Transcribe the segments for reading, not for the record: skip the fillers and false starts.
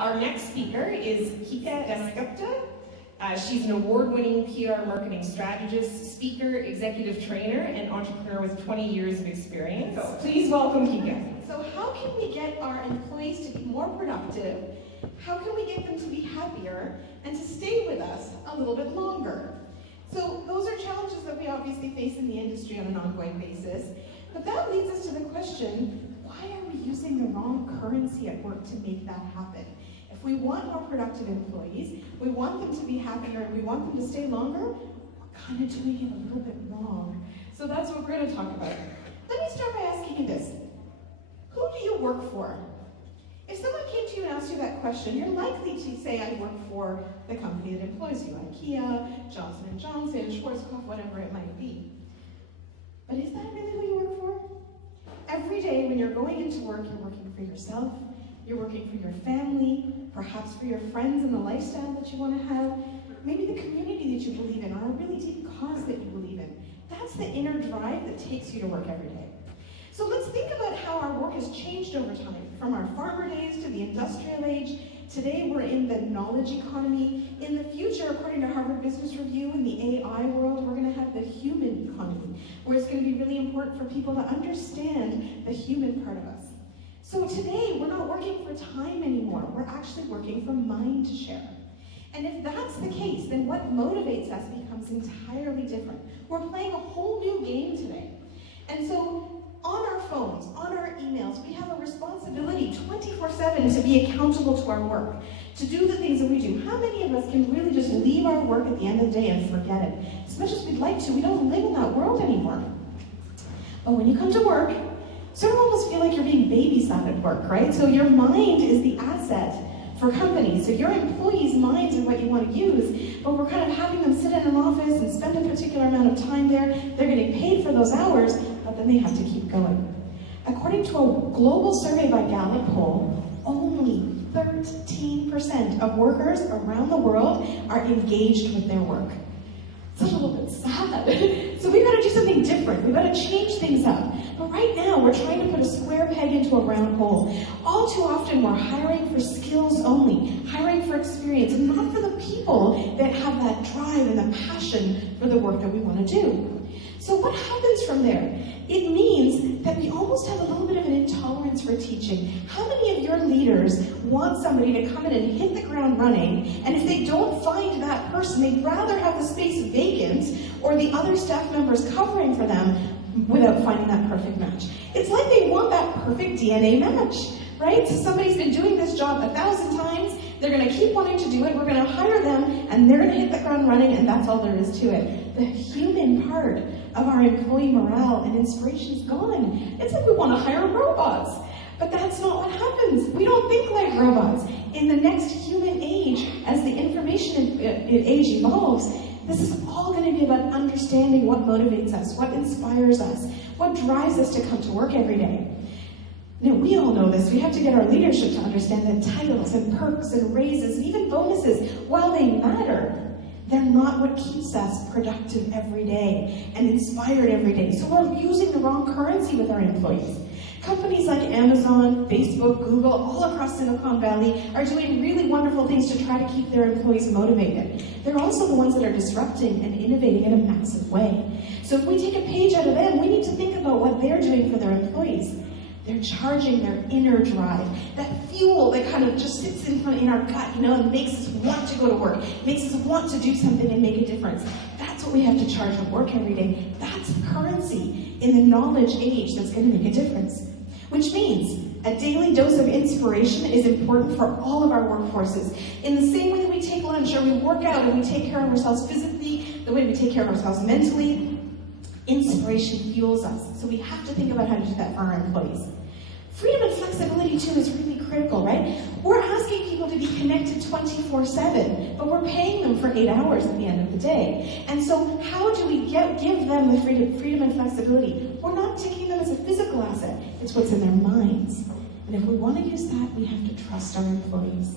Our next speaker is Keka DasGupta. She's an award-winning PR marketing strategist, speaker, executive trainer, and entrepreneur with 20 years of experience. So please welcome Keka. So how can we get our employees to be more productive? How can we get them to be happier and to stay with us a little bit longer? So those are challenges that we obviously face in the industry on an ongoing basis. But that leads us to the question, why are we using the wrong currency at work to make that happen? If we want more productive employees, we want them to be happier, we want them to stay longer, we're kind of doing it a little bit wrong. So that's what we're going to talk about. Let me start by asking you this. Who do you work for? If someone came to you and asked you that question, you're likely to say, I work for the company that employs you, IKEA, Johnson & Johnson, Schwarzkopf, whatever it might be. But is that really who you work for? Every day when you're going into work, you're working for yourself, you're working for your family, perhaps for your friends and the lifestyle that you want to have, maybe the community that you believe in, or a really deep cause that you believe in. That's the inner drive that takes you to work every day. So let's think about how our work has changed over time, from our farmer days to the industrial age. Today we're in the knowledge economy. In the future, according to Harvard Business Review, in the AI world, we're going to have the human economy, where it's going to be really important for people to understand the human part of us. So today, we're not working for time anymore. We're actually working for mind share. And if that's the case, then what motivates us becomes entirely different. We're playing a whole new game today. And so, on our phones, on our emails, we have a responsibility 24/7 to be accountable to our work, to do the things that we do. How many of us can really just leave our work at the end of the day and forget it? As much as we'd like to, we don't live in that world anymore. But when you come to work, sort of almost feel like you're being babysat at work, right? So your mind is the asset for companies. So your employees' minds are what you want to use, but we're kind of having them sit in an office and spend a particular amount of time there. They're getting paid for those hours, but then they have to keep going. According to a global survey by Gallup poll, only 13% of workers around the world are engaged with their work. It's a little bit sad. So we've got to do something different. We've got to change things up. But right now, we're trying to put a square peg into a round hole. All too often, we're hiring for skills only, hiring for experience, and not for the people that have that drive and the passion for the work that we want to do. So what happens from there? It means that we almost have a little bit of an intolerance for teaching. How many of your leaders want somebody to come in and hit the ground running, and if they don't find that person, they'd rather have the space vacant or the other staff members covering for them without finding that perfect match? It's like they want that perfect DNA match, right? So somebody's been doing this job 1,000 times, they're going to keep wanting to do it, we're going to hire them, and they're going to hit the ground running, and that's all there is to it. The human part of our employee morale and inspiration is gone. It's like we want to hire robots. But that's not what happens. We don't think like robots. In the next human age, as the information age evolves, this is all going to be about understanding what motivates us, what inspires us, what drives us to come to work every day. Now, we all know this. We have to get our leadership to understand that titles and perks and raises and even bonuses, while they matter, they're not what keeps us productive every day and inspired every day. So we're using the wrong currency with our employees. Companies like Amazon, Facebook, Google, all across Silicon Valley are doing really wonderful things to try to keep their employees motivated. They're also the ones that are disrupting and innovating in a massive way. So if we take a page out of them, we need to think about what they're doing for their employees. They're charging their inner drive, that fuel that kind of just sits in our gut, and makes us want to go to work, makes us want to do something and make a difference. That's what we have to charge at work every day. That's the currency in the knowledge age that's going to make a difference. Which means a daily dose of inspiration is important for all of our workforces. In the same way that we take lunch or we work out and we take care of ourselves physically, the way we take care of ourselves mentally, inspiration fuels us. So we have to think about how to do that for our employees. Freedom and flexibility, too, is really critical, right? We're asking people to be connected 24/7, but we're paying them for 8 hours at the end of the day. And so how do we give them the freedom and flexibility? We're not taking them as a physical asset. It's what's in their minds. And if we want to use that, we have to trust our employees.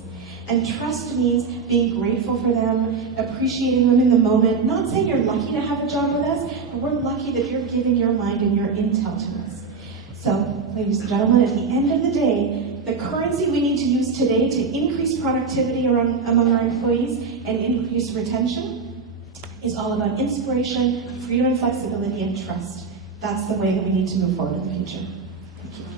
And trust means being grateful for them, appreciating them in the moment, not saying you're lucky to have a job with us, but we're lucky that you're giving your mind and your intel to us. So, ladies and gentlemen, at the end of the day, the currency we need to use today to increase productivity among our employees and increase retention is all about inspiration, freedom and flexibility, and trust. That's the way that we need to move forward in the future. Thank you.